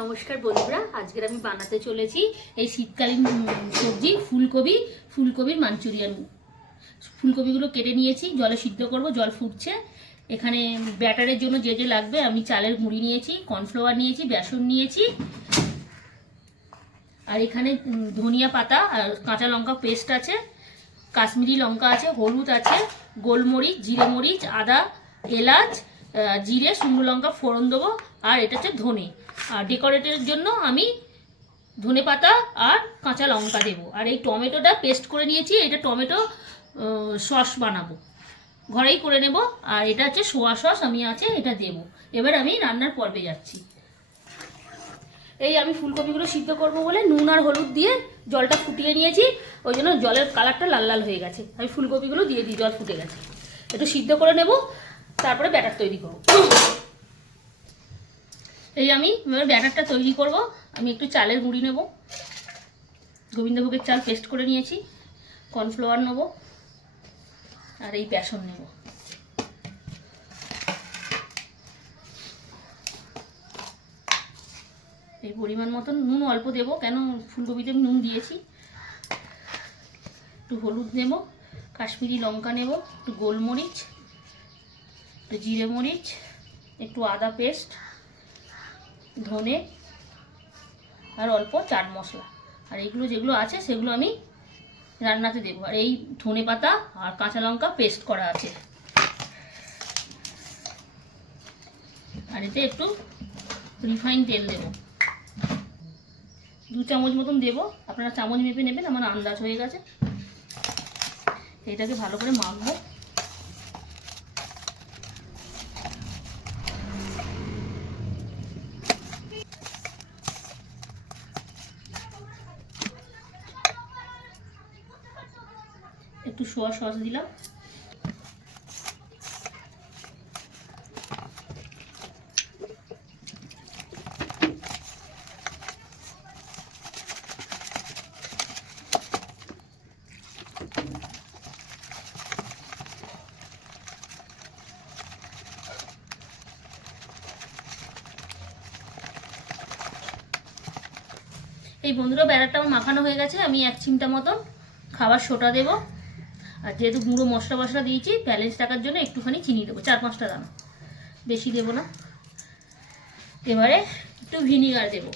নমস্কার বন্ধুরা, আজকের আমি বানাতে চলেছি এই শীতকালীন সবজি, ফুলকপি, ফুলকপির মাঞ্চুরিয়ান। ফুলকপিগুলো কেটে নিয়েছি, জলে সিদ্ধ করব, জল ফুটছে। এখানে ব্যাটারের জন্য যে যে লাগবে, আমি চালের গুঁড়ি নিয়েছি, কর্নফ্লাওয়ার নিয়েছি, বেসন নিয়েছি। আর এখানে ধনিয়া পাতা আর কাঁচা লঙ্কা পেস্ট আছে, কাশ্মীরি লঙ্কা আছে, হলুদ আছে, গোলমরিচ, জিরে মরিচ, আদা, এলাচ জিরে, শুকনো লঙ্কা, ফোড়ন দেবো, আর এটা হচ্ছে ধনে। আর ডেকোরেটের জন্য আমি ধনে পাতা আর কাঁচা লঙ্কা দেবো। আর এই টমেটোটা পেস্ট করে নিয়েছি, এটা টমেটো সস বানাবো। ঘরেই করে নেব, আর এটা হচ্ছে সোয়া সস আমি আছে, এটা দেব। এবার আমি রান্নার পর্বে যাচ্ছি। এই আমি ফুলকপিগুলো সিদ্ধ করব বলে নুন আর হলুদ দিয়ে জলটা ফুটিয়ে নিয়েছি, ওই জন্য জলের কালারটা লাল লাল হয়ে গেছে। আমি ফুলকপিগুলো দিয়ে দিই, জল ফুটে গেছে। একটু সিদ্ধ করে নেব তারপরে ব্যাটার তৈরি করব। এই আমি এবার ব্যাটারটা তৈরি করব। আমি একটু চালের গুঁড়ি নেব। গোবিন্দভোগের চাল পেস্ট করে নিয়েছি। কর্নফ্লাওয়ার নেব। আর এই বেসন নেব। এই পরিমাণ মতন নুন অল্প দেব। কেন? ফুলকপিতে আমি নুন দিয়েছি। একটু হলুদ নেব। কাশ্মীরি লঙ্কা নেব। একটু গোলমরিচ। জিরে মরিচ, একটু আদা পেস্ট, ধনে, আর অল্প চাট মশলা। আর এইগুলো যেগুলো আছে, সেগুলো আমি রান্নাতে দেবো। আর এই ধনে পাতা আর কাঁচা লঙ্কা পেস্ট করা আছে। আর এতে একটু রিফাইন তেল দেবো। দু চামচ মতন দেবো। আপনারা চামচ মেপে নেবেন, আমার আন্দাজ হয়ে গেছে। এটাকে ভালো করে মাখবো। একটু সোয়া সস দিলাম। এই বন্ধুরা আমার মাখানো হয়ে গেছে, আমি এক চিমটা মতন খাবার সোটা দেবো। আর যেহেতু গুঁড়ো মশলা মশলা দিয়েছি, ব্যালেন্স রাখার জন্য একটুখানি চিনি দেবো, চার পাঁচটা দানা। বেশি দেবো না। এবারে একটু ভিনিগার দেবো।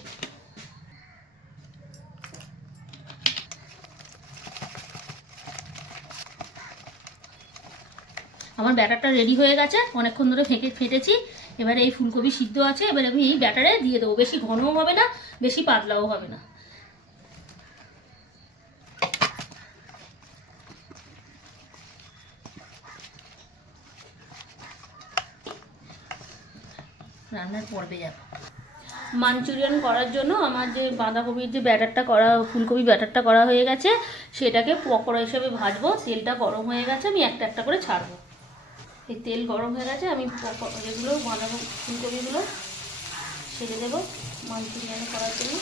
আমার ব্যাটারটা রেডি হয়ে গেছে, অনেকক্ষণ ধরে ফেঁকে, ফেটেছি। এবারে এই ফুলকপি সিদ্ধ আছে, এবারে আমি এই ব্যাটারে দিয়ে দেবো। বেশি ঘনও হবে না, বেশি পাতলাও হবে না। রান্নার পর্বে যাব মাঞ্চুরিয়ান করার জন্য আমার যে বাঁধাকপির যে ব্যাটারটা করা, ফুলকপি ব্যাটারটা করা হয়ে গেছে, সেটাকে পকোড়া হিসেবে ভাজবো। তেলটা গরম হয়ে গেছে, আমি একটা একটা করে ছাড়বো। এই তেল গরম হয়ে গেছে, আমি পকো- এগুলো বাঁধাকপি, ফুলকপিগুলো ছেড়ে দেবো মাঞ্চুরিয়ান করার জন্য।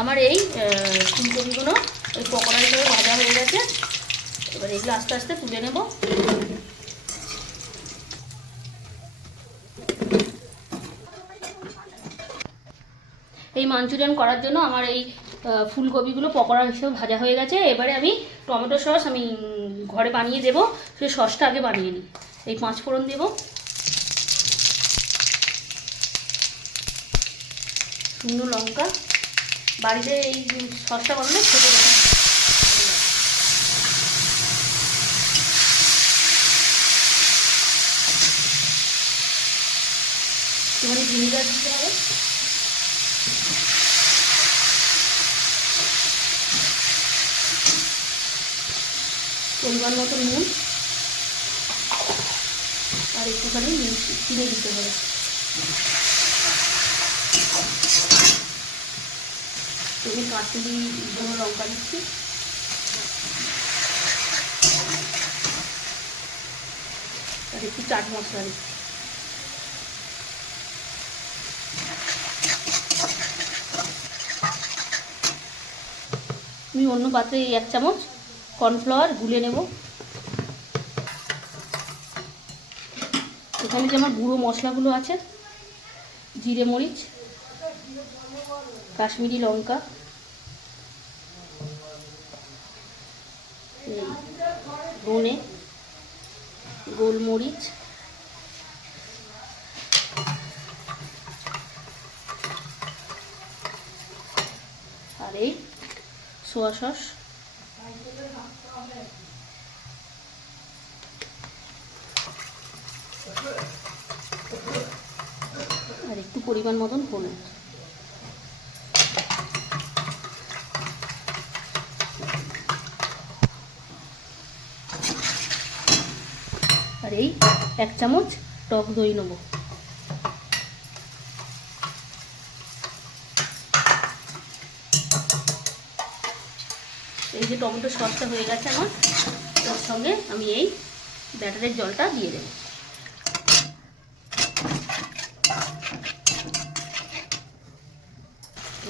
আমার এই ফুলকপিগুলো ওই পকোড়া হিসেবে ভাজা হয়ে গেছে। এবার এগুলো আস্তে আস্তে তুলে নেব। এই মাঞ্চুরিয়ান করার জন্য আমার এই ফুলকপিগুলো পকোড়া হিসেবে ভাজা হয়ে গেছে। এবারে আমি টমেটো সস আমি ঘরে বানিয়ে দেবো। সেই সসটা আগে বানিয়ে নিই। এই পাঁচ ফোড়ন দেবো। শুকনো লঙ্কা। বাড়িতে এই সসটা বানালে খেতে একটুখানি ভিনিগার দিতে হবে। পরিমাণ মতো নুন। আর একটুখানি চিনি দিতে হবে। তুমি কাঁচুরি গুঁড়ো লঙ্কা দিচ্ছি। আর একটু চাট মশলা দিচ্ছি। আমি অন্য পাত্রে এক চামচ কর্নফ্লাওয়ার গুলে নেব। এখানে যে আমার গুঁড়ো মশলাগুলো আছে, জিরে মরিচ কাশ্মীরি লঙ্কা। ধনে গোলমরিচ। আর এই সোয়া সস। আর একটু পরিমাণ মতন হলুদ আর এই এক চামচ টক দই নেব। এই যে টমেটো সসটা হয়ে গেছে আমার তার সঙ্গে আমি এই ব্যাটারের জলটা দিয়ে দেবো।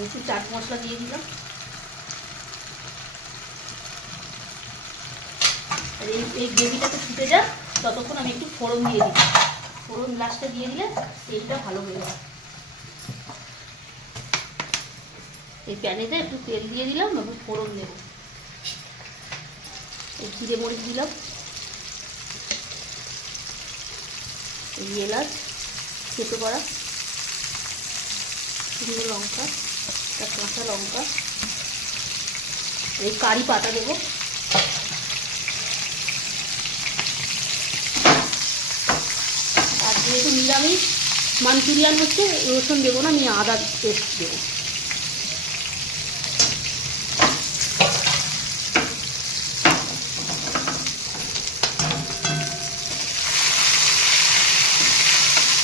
একটু চাট মশলা দিয়ে দিলাম। আর এই এই গ্রেভিটাকে ফুটে যাক। ততক্ষণ আমি একটু ফোড়ন দিয়ে দিই। ফোড়ন লাস্টে দিয়ে দিলে তেলটা ভালো হয়ে যাবে। এই প্যানেতে একটু তেল দিয়ে দিলাম এবং ফোড়ন দেবো। এই জিরে মরিচ দিলাম। এই এলাচ খেতে করা শুকনো লঙ্কা কাঁচা লঙ্কা। এই কারি পাতা দেবো। যেহেতু নিরামিষ মাঞ্চুরিয়ান হচ্ছে রসুন দেবো না, আমি আদা পেস্ট দেবো।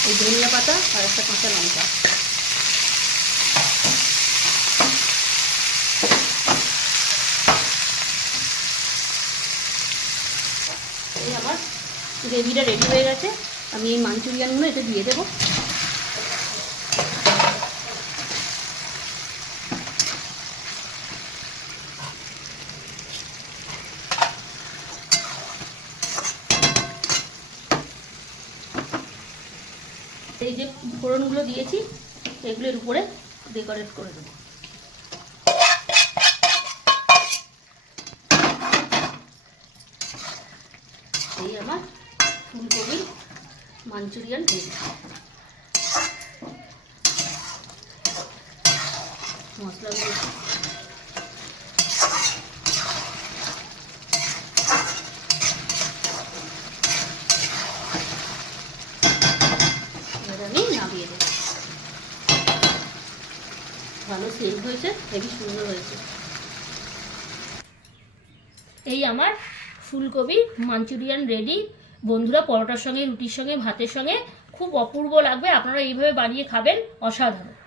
এই ধনিয়া পাতা আর একটা কাঁচা লঙ্কা। এই আমার গ্রেভিটা রেডি হয়ে গেছে। আমি এই মাঞ্চুরিয়ানগুলো এটা দিয়ে দেবো। এই যে ফোড়নগুলো দিয়েছি, এগুলোর উপরে ডেকোরেট করে দেবো। এই আমার ফুলকপি মাঞ্চুরিয়ান রেডি মশলাগুলো আমি নামিয়ে দেবো ভালো সেল হয়েছে, হেভি সুন্দর হয়েছে। এই আমার ফুলকপি মাঞ্চুরিয়ান রেডি। বন্ধুরা, পরোটার সঙ্গে, রুটির সঙ্গে, ভাতের সঙ্গে খুব অপূর্ব লাগবে। আপনারা এইভাবে বানিয়ে খাবেন, অসাধারণ।